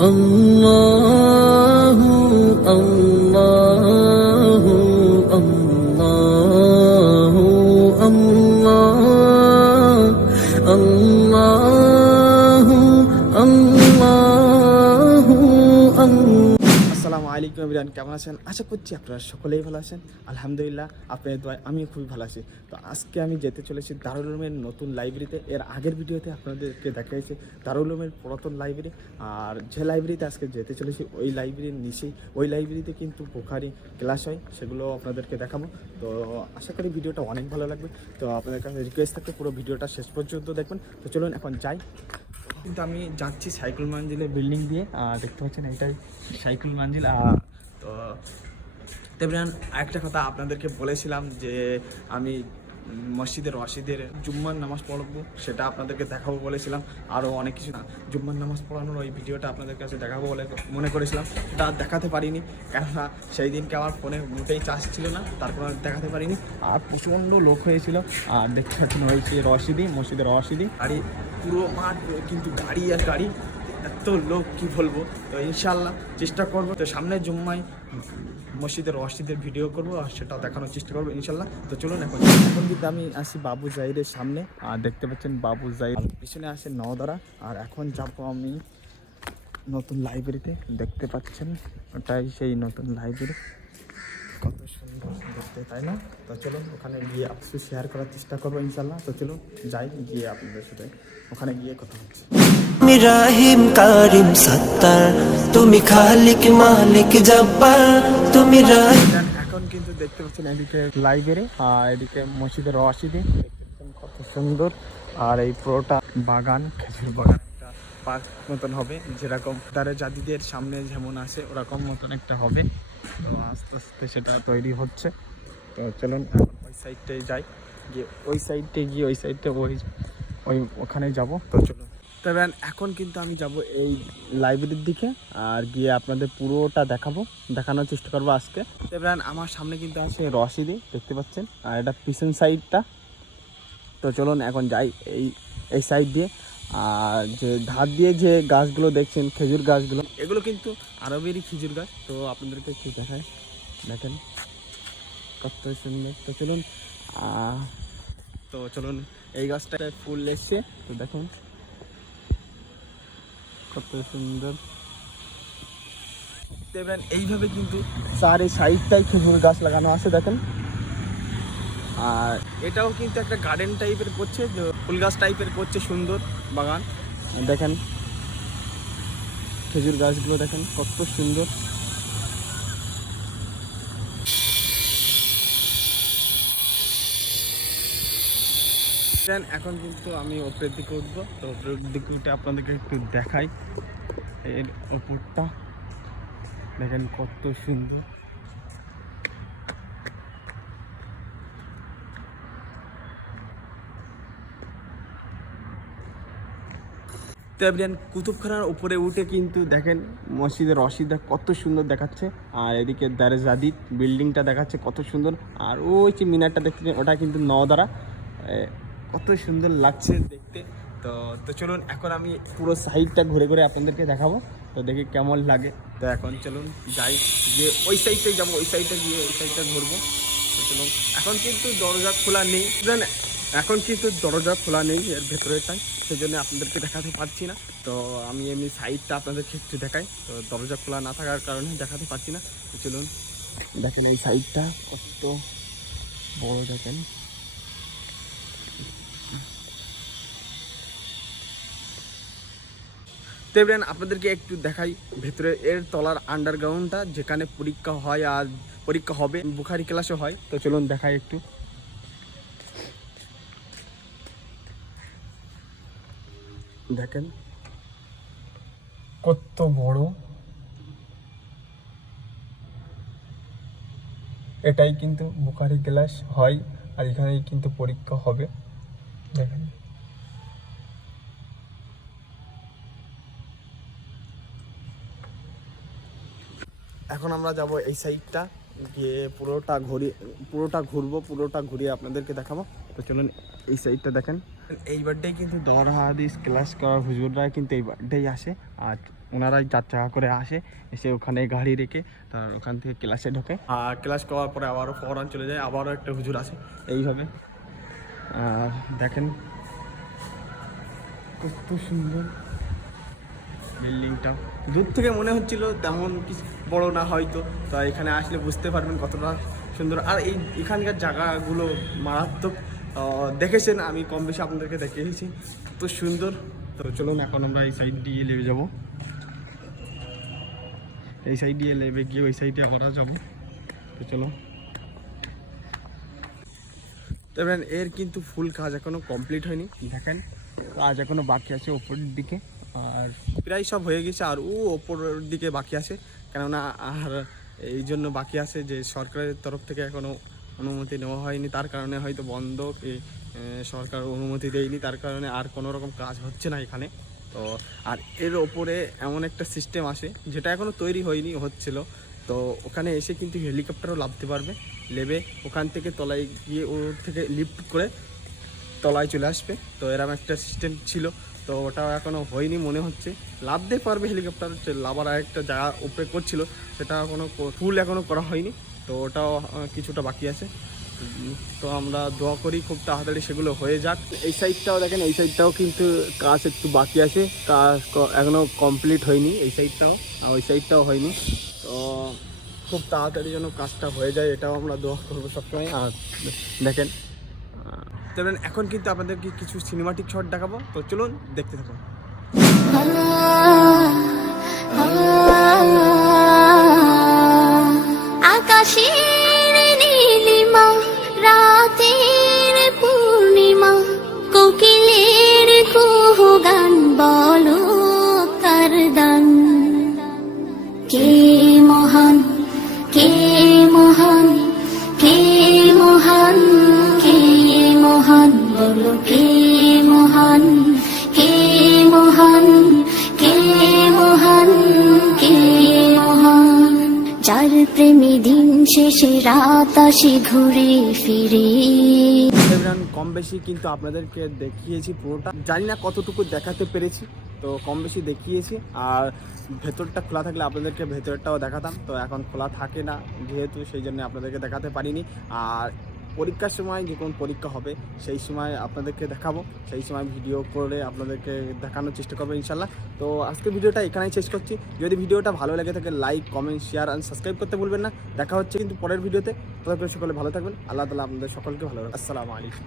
الله ইমরান কেমন আছেন? আশা করছি আপনারা সকলেই ভালো আছেন। আলহামদুলিল্লাহ, আপনাদের দোয়ায় আমিও খুবই ভালো আছি। তো আজকে আমি যেতে চলেছি দারুল উলুমের নতুন লাইব্রেরিতে। এর আগের ভিডিওতে আপনাদেরকে দেখাইছি দারুল উলুমের পুরাতন লাইব্রেরি। আর যে লাইব্রেরিতে আজকে যেতে চলেছি, ওই লাইব্রেরির নিচেই। ওই লাইব্রেরিতে কিন্তু বোখারি ক্লাস হয়, সেগুলো আপনাদেরকে দেখাবো। তো আশা করি ভিডিওটা অনেক ভালো লাগবে। তো আপনাদের কাছে রিকোয়েস্ট থাকবে, পুরো ভিডিওটা শেষ পর্যন্ত দেখবেন। তো চলুন এখন যাই। কিন্তু আমি যাচ্ছি সাইকেল মঞ্জিলের বিল্ডিং দিয়ে। আর দেখতে পাচ্ছেন এটাই সাইকেল মঞ্জিল। তো তেমন আরেকটা কথা আপনাদেরকে বলেছিলাম যে আমি মসজিদের রশিদের জুম্মার নামাজ পড়ব, সেটা আপনাদেরকে দেখাবো বলেছিলাম। আরও অনেক কিছু না জুম্মার নামাজ পড়ানোর ওই ভিডিওটা আপনাদের কাছে দেখাবো বলে মনে করেছিলাম। সেটা দেখাতে পারিনি, কেননা সেই দিনকে আমার ফোনে মোটেই চার্জ ছিল না, তারপর দেখাতে পারিনি। আর প্রচণ্ড লোক হয়েছিল, আর দেখতে পাচ্ছেন হয়েছে রশিদি, মসজিদের রশিদি। গাড়ি পুরো মাঠ, কিন্তু গাড়ি আর গাড়ি এত লোক, কি বলব? তো ইনশাল্লাহ চেষ্টা করব। তো সামনে জুম্মায় মসজিদের রশিদের ভিডিও করব আর সেটা দেখানোর চেষ্টা করব ইনশাল্লাহ তো চলুন এখন এখন কিন্তু আমি আসি বাবু জাহিরের সামনে। আর দেখতে পাচ্ছেন বাবু জাহির পিছনে আসে নওদারা। আর এখন যাব আমি নতুন লাইব্রেরিতে। দেখতে পাচ্ছেন, ওটাই সেই নতুন লাইব্রেরি। কত সুন্দর দেখতে, তাই না? তো চলুন ওখানে গিয়ে আপনাদের শেয়ার করার চেষ্টা করব ইনশাল্লাহ তো চলুন যাই গিয়ে আপনাদের সাথে। ওখানে গিয়ে কথা হচ্ছে। তুমি রাহিম, কারিম, সত্তার। তুমি খালিক, মালিক, জব্বার। তুমি এখন কিন্তু দেখতে পাচ্ছেন এদিকে লাইব্রেরি আর এদিকে মসজিদের রশিদি কত সুন্দর। আর এই পুরোটা বাগান, খেজুর বাগান পার্ক মতন হবে। যেরকম তারা জাতিদের সামনে যেমন আছে, ওরকম মতন একটা হবে। তো আস্তে আস্তে সেটা তৈরি হচ্ছে। তো চলুন ওই সাইডটাই যাই। গিয়ে ওই সাইডটে গিয়ে ওই সাইডটা ওই ওই ওখানে যাব। তো চলুন। তবে এখন কিন্তু আমি যাব এই লাইব্রেরির দিকে আর গিয়ে আপনাদের পুরোটা দেখাবো, দেখানোর চেষ্টা করব আজকে। তবে আমার সামনে কিন্তু আছে রশিদি, দেখতে পাচ্ছেন? আর এটা পিছন সাইডটা। তো চলুন এখন যাই এই এই সাইড দিয়ে। আর যে ধার দিয়ে যে গাছগুলো দেখছেন, খেজুর গাছগুলো, এগুলো কিন্তু আরবেরই খেজুর গাছ। তো আপনাদেরকে একটু দেখায় দেখেন। কত সুন্দর। তো চলুন তো চলুন, এই গাছটায় ফুল এসছে। তো দেখুন। কত সুন্দর। দেখবেন এইভাবে কিন্তু চারি সাইডটাই খেজুর গাছ লাগানো আছে দেখেন। আর এটাও কিন্তু একটা গার্ডেন টাইপের করছে ফুল গাছ টাইপের করছে সুন্দর বাগান। দেখেন খেজুর গাছগুলো দেখেন কত সুন্দর। দেন, এখন কিন্তু আমি ওপরের দিকে উঠবো। তো ওপরের দিকে উঠে আপনাদেরকে একটু দেখাই এর ওপরটা। দেখেন কত সুন্দর। তো তেবরিয়ান কুতুবখানার উপরে উঠে কিন্তু দেখেন মসজিদের রশিদা কত সুন্দর দেখাচ্ছে। আর এদিকে দারে বিল্ডিংটা দেখাচ্ছে কত সুন্দর। আর ওই যে মিনারটা দেখতে ওটা কিন্তু নদারা কত সুন্দর লাগছে দেখতে। তো তো চলুন, এখন আমি পুরো সাইডটা ঘুরে ঘুরে আপনাদেরকে দেখাবো। তো দেখি কেমন লাগে। তো এখন চলুন যাই, গিয়ে ওই সাইডটাই যাব, ওই সাইডটা গিয়ে ওই সাইডটা ঘুরবো। তো চলুন, এখন কিন্তু দরজা খোলা নেই। জানেন, এখন কিন্তু দরজা খোলা নেই এর ভেতরেটাই সেই জন্য আপনাদেরকে দেখাতে পারছি না। তো আমি এমনি সাইডটা আপনাদেরকে একটু দেখাই। তো দরজা খোলা না থাকার কারণে দেখাতে পারছি না। চলুন, দেখেন এই সাইডটা কত বড় দেখেন। তো এবার আপনাদেরকে একটু দেখাই ভেতরে এর তলার আন্ডারগ্রাউন্ডটা যেখানে পরীক্ষা হয় আর পরীক্ষা হবে, বুখারি ক্লাসে হয়। তো চলুন দেখাই একটু। দেখেন। কত বড়। এটাই কিন্তু বুখারি ক্লাস হয় আর এখানেই কিন্তু পরীক্ষা হবে। দেখেন। এখন আমরা যাব এই সাইডটা গিয়ে পুরোটা ঘুরি পুরোটা ঘুরবো, পুরোটা ঘুরিয়ে আপনাদেরকে দেখাবো। তো চলুন এই সাইডটা দেখেন। এই বার্থডে কিন্তু দর হাদিস, ক্লাস করার হুজুররা কিন্তু এই বার্থডেই আসে আর ওনারাই চার চাকা করে আসে, এসে ওখানে গাড়ি রেখে তার ওখান থেকে ক্লাসে ঢোকে। আর ক্লাস করার পরে আবারও ফরান চলে যায়, আবারও একটা হুজুর আসে, এইভাবে। আর দেখেন, কত সুন্দর। বিল্ডিংটা। দূর থেকে মনে হচ্ছিল তেমন কিছু বড় না হয়তো, তা এখানে আসলে বুঝতে পারবেন কতটা সুন্দর। আর এই এখানকার জায়গাগুলো মারাত্মক দেখেছেন, আমি কম বেশি আপনাদেরকে দেখিয়েছি, কত সুন্দর। তো চলুন, এখন আমরা এই সাইড দিয়ে লেবে যাব। এই সাইড দিয়ে লেবে গিয়ে ওই সাইডে আমরা যাব। তো চলো তো এবার এর কিন্তু ফুল কাজ এখনও কমপ্লিট হয়নি। দেখেন, কাজ এখনও বাকি আছে ওপরের দিকে। আর প্রায় সব হয়ে গেছে, আর ও ওপরের দিকে বাকি আছে। কেননা, আর এই জন্য বাকি আছে যে সরকারের তরফ থেকে এখনও অনুমতি নেওয়া হয়নি। তার কারণে হয়তো বন্ধ সরকার অনুমতি দেয়নি। তার কারণে আর কোনো রকম কাজ হচ্ছে না এখানে। তো, আর এর ওপরে এমন একটা সিস্টেম আসে যেটা এখনও তৈরি হয়নি, হচ্ছিল। তো, ওখানে এসে কিন্তু হেলিকপ্টারও লাভতে পারবে, লেবে ওখান থেকে তলায় গিয়ে ওর থেকে লিফট করে তলায় চলে আসবে। তো এরকম একটা সিস্টেম ছিল। তো ওটা এখনও হয়নি মনে হচ্ছে। লাভতে পারবে হেলিকপ্টার যে লাভার একটা জায়গা উপরে করছিল। সেটা এখনও ফুল এখনও করা হয়নি। তো ওটাও কিছুটা বাকি আছে। তো আমরা দোয়া করি খুব তাড়াতাড়ি সেগুলো হয়ে যাক। এই সাইডটাও দেখেন, এই সাইডটাও কিন্তু কাজ একটু বাকি আছে। কাজ এখনও কমপ্লিট হয়নি এই সাইডটাও আর ওই সাইডটাও হয়নি। তো খুব তাড়াতাড়ি যেন কাজটা হয়ে যায়, এটাও আমরা দোয়া করব সবসময়। আর দেখেন তো এখন কিন্তু আপনাদেরকে কিছু সিনেমাটিক শট দেখাবো। তো চলুন দেখতে থাকুন। আকাশের বলো, কে মহান কে মহান কে মহান কে মহান? যার প্রেমী দিন শেষে রাত আসে ঘুরে ফিরে। কম বেশি কিন্তু আপনাদেরকে দেখিয়েছি পুরোটা। জানি না কতটুকু দেখাতে পেরেছি, তো কম বেশি দেখিয়েছি। আর ভেতরটা খোলা থাকলে আপনাদেরকে ভেতরটাও দেখাতাম, তো এখন খোলা থাকে না যেহেতু, সেই জন্য আপনাদেরকে দেখাতে পারিনি। আর পরীক্ষার সময় যখন পরীক্ষা হবে, সেই সময় আপনাদেরকে দেখাবো। সেই সময় ভিডিও করে আপনাদেরকে দেখানোর চেষ্টা করব ইনশাল্লাহ তো আজকে ভিডিওটা এখানেই শেষ করছি। যদি ভিডিওটা ভালো লেগে থাকে like comment share and subscribe করতে ভুলবেন না। দেখা হচ্ছে কিন্তু পরের ভিডিওতে। ততক্ষণ সকলে ভালো থাকবেন। আল্লাহ তালা আপনাদের সকলকে ভালো রাখবেন। আসসালামু আলাইকুম।